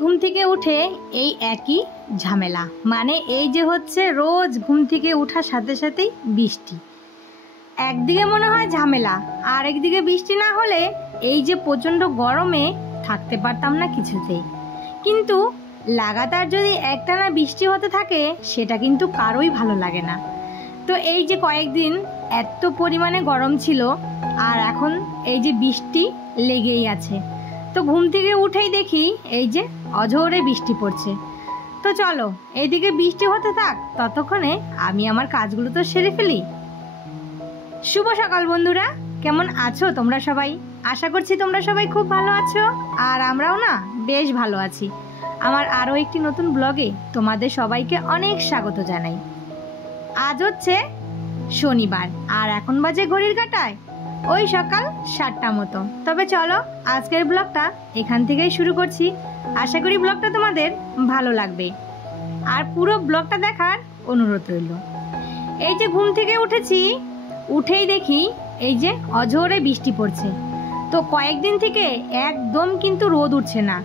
ঘুম থেকে উঠে এই একই ঝামেলা, মানে এই যে হচ্ছে রোজ ঘুম থেকে ওঠার সাথে সাথেই বৃষ্টি। একদিকে মনে হয় ঝামেলা, আর একদিকে বৃষ্টি না হলে এই যে প্রচণ্ড গরমে থাকতে পারতাম না কিছুতেই। কিন্তু লাগাতার যদি একটানা বৃষ্টি হতে থাকে সেটা কিন্তু কারোই ভালো লাগে না। তো এই যে কয়েকদিন এত পরিমাণে গরম ছিল, আর এখন এই যে বৃষ্টি লেগেই আছে। তো ঘুম থেকে উঠেই দেখি এই যে অঝোরে বৃষ্টি পড়ছে। তো চলো এইদিকে বৃষ্টি হতে থাক, ততক্ষণে আমি আমার কাজগুলো তো সেরে ফেলি। শুভ সকাল বন্ধুরা, কেমন আছো তোমরা সবাই? আশা করছি তোমরা সবাই খুব ভালো আছো, আর আমরাও না বেশ ভালো আছি। আমার আরও একটি নতুন ব্লগে তোমাদের সবাইকে অনেক স্বাগত জানাই। আজ হচ্ছে শনিবার, আর এখন বাজে ঘড়ির কাঁটায় ওই সকাল 7টা মতো। তবে চলো আজকের ব্লগটা এখান থেকেই শুরু করছি। আশা করি ব্লগটা তোমাদের ভালো লাগবে, আর পুরো ব্লগটা দেখার অনুরোধ রইল। এই যে ঘুম থেকে উঠেছি, উঠেই দেখি এই যে অঝোরে বৃষ্টি পড়ছে। তো কয়েকদিন থেকে একদম কিন্তু রোদ উঠছে না,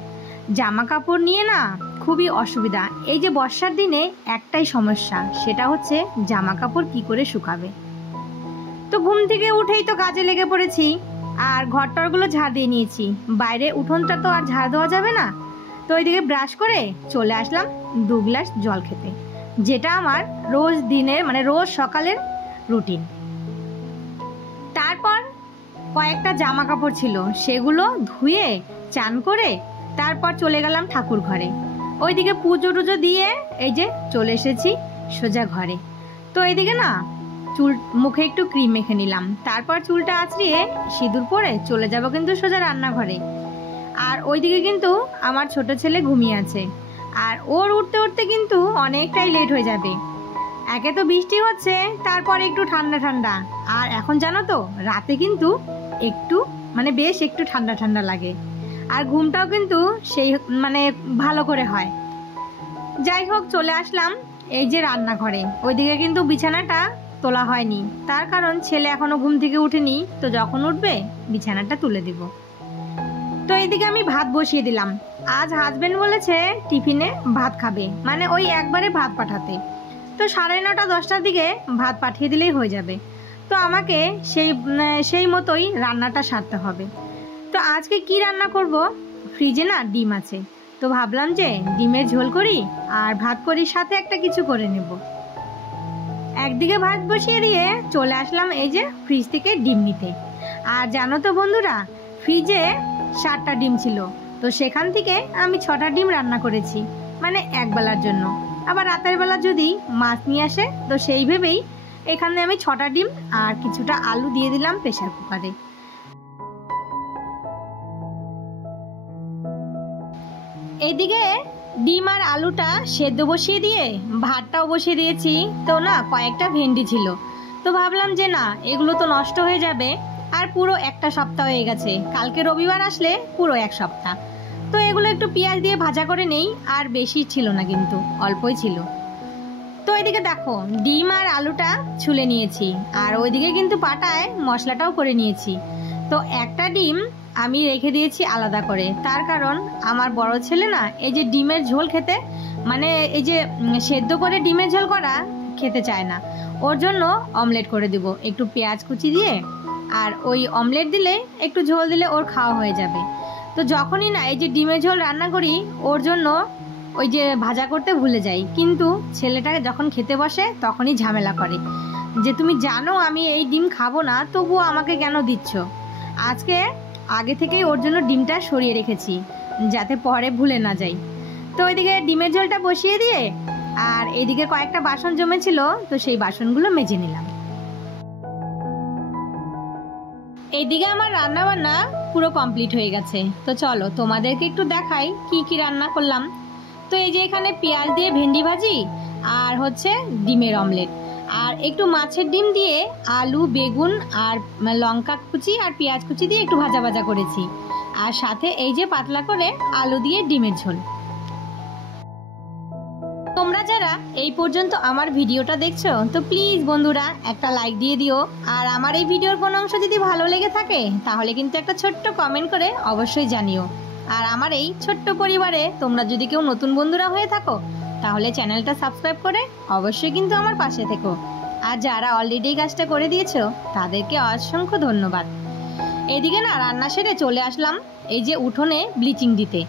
জামা কাপড় নিয়ে না খুবই অসুবিধা। এই যে বর্ষার দিনে একটাই সমস্যা, সেটা হচ্ছে জামা কাপড় কি করে শুকাবে। তো ঘুম থেকে উঠেই তো কাজে লেগে পড়েছি, আর ঘরটরগুলো ঝাড় দিয়ে নিয়েছি। বাইরে উঠোনটা তো আর ঝাড় দেওয়া যাবে না। তো ওইদিকে ব্রাশ করে চলে আসলাম 2 গ্লাস জল খেতে, যেটা আমার রোজ দিনের মানে রোজ সকালের রুটিন। তারপর কয়েকটা জামা কাপড় ছিল, সেগুলো ধুয়ে চান করে তারপর চলে গেলাম ঠাকুর ঘরে। ওইদিকে পুজো টুজো দিয়ে এই যে চলে এসেছি সোজা ঘরে। তো এইদিকে না চুল মুখে একটু ক্রিম মেখে নিলাম, তারপর চুলটা আঁচড়িয়ে সিঁদুর পরে চলে যাব কিন্তু সোজা রান্নাঘরে। আর ওইদিকে কিন্তু আমার ছোট ছেলে ঘুমিয়ে আছে, আর ওর উঠতে উঠতে কিন্তু অনেকটাই লেট হয়ে যাবে। একে তো বৃষ্টি হচ্ছে, তারপর একটু ঠান্ডা ঠান্ডা, আর এখন জানো তো রাতে কিন্তু একটু মানে বেশ একটু ঠান্ডা ঠান্ডা লাগে, আর ঘুমটাও কিন্তু সেই মানে ভালো করে হয়। যাই হোক চলে আসলাম এই যে রান্নাঘরে। ওইদিকে কিন্তু বিছানাটা তোলা হয়নি, তার কারণ ছেলে এখনো ঘুম থেকে উঠেনি, তো যখন উঠবে বিছানাটা তুলে দিব। তো এইদিকে আমি ভাত বসিয়ে দিলাম। আজ হাজবেন্ড বলেছে টিফিনে ভাত খাবে, মানে ওই একবারে ভাত পাঠাতে। তো 9:30 10টার দিকে ভাত পাঠিয়ে দিলেই হয়ে যাবে। তো আমাকে সেই মতোই রান্নাটা সারতে হবে। তো আজকে কি রান্না করব, ফ্রিজে না ডিম আছে, তো ভাবলাম যে ডিমের ঝোল করি আর ভাত করি, সাথে একটা কিছু করে নেব। একদিকে ভাত বসিয়ে দিয়ে চলে আসলাম এই যে ফ্রিজ থেকে ডিম নিতে। আর জানো তো বন্ধুরা, ফ্রিজে 7টা ডিম ছিল, তো সেখান থেকে আমি 6টা ডিম রান্না করেছি, মানে একবেলার জন্য। আবার রাতের বেলা যদি মাছ নিয়ে আসে, তো সেই ভেবেই এখানে আমি 6টা ডিম আর কিছুটা আলু দিয়ে দিলাম প্রেসার কুকারে। এদিকে ডিম আর আলুটা সেদ্ধ বসিয়ে দিয়ে ভাতটাও বসিয়ে দিয়েছি। তো না কয়েকটা ভেন্ডি ছিল, তো ভাবলাম যে না এগুলো তো নষ্ট হয়ে যাবে, আর পুরো একটা সপ্তাহ হয়ে গেছে, কালকে রবিবার আসলে পুরো 1 সপ্তাহ। তো এগুলো একটু পেঁয়াজ দিয়ে ভাজা করে নেই, আর বেশি ছিল না কিন্তু অল্পই ছিল। তো এদিকে দেখো ডিম আর আলুটা ছুলে নিয়েছি, আর ওইদিকে কিন্তু পাটায় মশলাটাও করে নিয়েছি। তো একটা ডিম আমি রেখে দিয়েছি আলাদা করে, তার কারণ আমার বড় ছেলে না এই যে ডিমের ঝোল খেতে, মানে এই যে সেদ্ধ করে ডিমের ঝোল করা খেতে চায় না। ওর জন্য অমলেট করে দিব একটু পেঁয়াজ কুচি দিয়ে, আর ওই অমলেট দিলে একটু ঝোল দিলে ওর খাওয়া হয়ে যাবে। তো যখনই না এই যে ডিমের ঝোল রান্না করি, ওর জন্য ওই যে ভাজা করতে ভুলে যাই, কিন্তু ছেলেটাকে যখন খেতে বসে তখনই ঝামেলা করে যে তুমি জানো আমি এই ডিম খাবো না, তবুও আমাকে কেন দিচ্ছ। আজকে আগে থেকেই ওর জন্য ডিমটা সরিয়ে রেখেছি যাতে পরে ভুলে না যাই। তো ওইদিকে ডিমের ঝোলটা বসিয়ে দিয়ে, আর এইদিকে কয়েকটা বাসন জমেছিল, তো সেই বাসনগুলো মেজে নিলাম। এইদিকে আমার রান্না বান্না পুরো কমপ্লিট হয়ে গেছে। তো চলো তোমাদেরকে একটু দেখাই কি কি রান্না করলাম। তো এই যে এখানে পেঁয়াজ দিয়ে ভেন্ডি ভাজি, আর হচ্ছে ডিমের অমলেট, আর একটু মাছের ডিম দিয়ে আলু বেগুন আর লঙ্কা কুচি আর পেঁয়াজ কুচি দিয়ে একটু ভাজা ভাজা করেছি, আর সাথে এই যে পাতলা করে আলু দিয়ে ডিমের ঝোল। তোমরা যারা এই পর্যন্ত আমার ভিডিওটা দেখছো, তো প্লিজ বন্ধুরা একটা লাইক দিয়ে দিও, আর আমার এই ভিডিওর কোনো অংশ যদি ভালো লেগে থাকে তাহলে কিন্তু একটা ছোট্ট কমেন্ট করে অবশ্যই জানিও। আর আমার এই ছোট্ট পরিবারে তোমরা যদি কেউ নতুন বন্ধুরা হয়ে থাকো তাহলে চ্যানেলটা সাবস্ক্রাইব করে অবশ্যই কিন্তু আমার পাশে থেকো। আর যারা অলরেডি কাজটা করে দিয়েছো তাদেরকে অসংখ্য ধন্যবাদ। এদিকে না রান্না সেরে চলে আসলাম এই যে উঠোনে ব্লিচিং দিতে।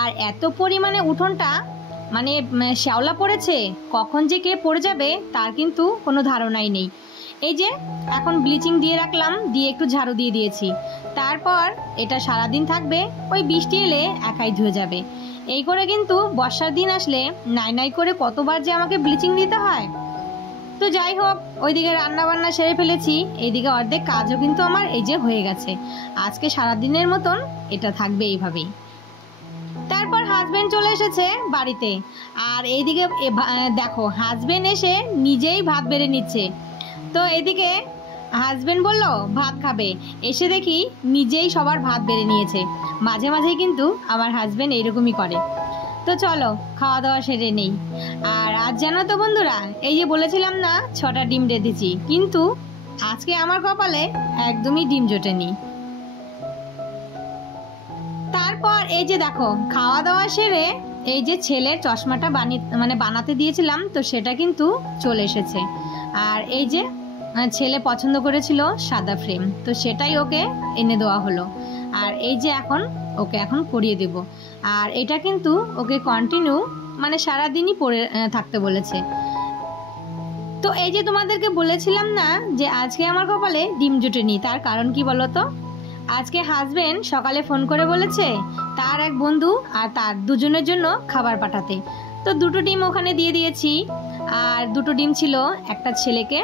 আর এত পরিমাণে উঠোনটা মানে শ্যাওলা পড়েছে, কখন যে কে পড়ে যাবে তার কিন্তু কোনো ধারণাই নেই। এই যে এখন ব্লিচিং দিয়ে রাখলাম, দিয়ে একটু ঝাড়ু দিয়ে দিয়েছি। তারপর এটা সারাদিন থাকবে, ওই বৃষ্টি এলে একাই ধুয়ে যাবে। এই করে কিন্তু বর্ষার দিন আসলে নাই নাই করে কতবার যে আমাকে ব্লিচিং দিতে হয়। তো যাই হোক, ওইদিকে রান্না বান্না সেরে ফেলেছি, এইদিকে অর্ধেক কাজও কিন্তু আমার এই যে হয়ে গেছে। আজকে সারাদিনের মতন এটা থাকবে এইভাবেই। তারপর হাজবেন্ড চলে এসেছে বাড়িতে। আর এইদিকে দেখো হাজবেন্ড এসে নিজেই ভাত বেড়ে নিচ্ছে। তো এদিকে হাজবেন্ড বলল ভাত খাবে, এসে দেখি নিজেই সবার ভাত বেড়ে নিয়েছে। মাঝে মাঝে কিন্তু আমার হাজবেন্ড এইরকমই করে। তো চলো খাওয়া দাওয়া সেরে নেই। আর আজ জানো তো বন্ধুরা, এই যে বলেছিলাম না 6টা ডিম রেঁধেছি, কিন্তু আজকে আমার কপালে একদমই ডিম জোটেনি। তারপর এই যে দেখো খাওয়া দাওয়া সেরে এই যে ছেলের চশমাটা বানাতে দিয়েছিলাম, তো সেটা কিন্তু চলে এসেছে। আর এই যে ছেলে পছন্দ করেছিল সাদা ফ্রেম, তো সেটাই ওকে এনে দেওয়া হলো। আর এই যে ওকে এখন পরিয়ে দেব। আর এটা কিন্তু ওকে কন্টিনিউ সারাদিনই পরে থাকতে বলেছে। তো এই যে তোমাদেরকে বলেছিলাম না যে আজকে আমার কপালে ডিম জুটেনি, তার কারণ কি বলো তো? আজকে হাজবেন্ড সকালে ফোন করে বলেছে তার এক বন্ধু আর তার দুজনের জন্য খাবার পাঠাতে। তো 2টো ডিম ওখানে দিয়ে দিয়েছি। আর 2টো ডিম ছিল, একটা ছেলেকে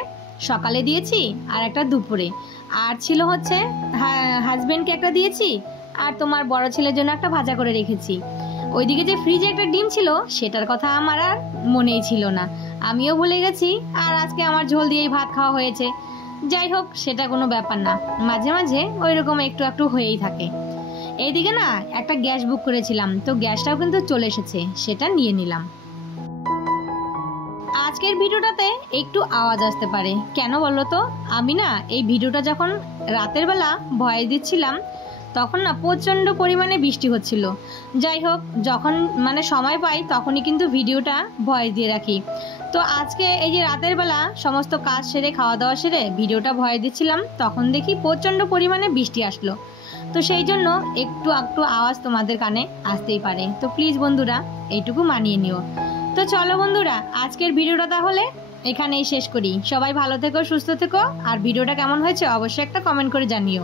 সকালে দিয়েছি আর একটা দুপুরে। আর ছিল হচ্ছে হাজবেন্ডকে একটা দিয়েছি, আর তোমার বড় ছেলের জন্য একটা ভাজা করে রেখেছি। ওইদিকে যে ফ্রিজে একটা ডিম ছিল সেটার কথা আমার আর মনেই ছিল না, আমিও ভুলে গেছি। আর আজকে আমার ঝোল দিয়েই ভাত খাওয়া হয়েছে। যাই হোক, সেটা কোনো ব্যাপার না, মাঝে মাঝে ওই রকম একটু একটু হয়েই থাকে। এইদিকে না একটা গ্যাস বুক করেছিলাম, তো গ্যাসটাও কিন্তু চলে এসেছে, সেটা নিয়ে নিলাম। আজকের ভিডিওটাতে একটু আওয়াজ আসতে পারে, কেন বলো তো? আমি না এই ভিডিওটা যখন রাতের বেলা ভয়েস দিচ্ছিলাম তখন না প্রচণ্ড পরিমাণে বৃষ্টি হচ্ছিল। যাই হোক, যখন সময় পাই তখনই কিন্তু ভিডিওটা ভয়েস দিয়ে রাখি। তো আজকে এই যে রাতের বেলা সমস্ত কাজ সেরে খাওয়া দাওয়া সেরে ভিডিওটা ভয়েস দিচ্ছিলাম, তখন দেখি প্রচণ্ড পরিমাণে বৃষ্টি আসলো। তো সেই জন্য একটু একটু আওয়াজ তোমাদের কানে আসতেই পারে। তো প্লিজ বন্ধুরা এইটুকু মানিয়ে নিও। তো চলো বন্ধুরা, আজকের ভিডিওটা তাহলে এখানেই শেষ করি। সবাই ভালো থেকো, সুস্থ থেকো। আর ভিডিওটা কেমন হয়েছে অবশ্যই একটা কমেন্ট করে জানিও।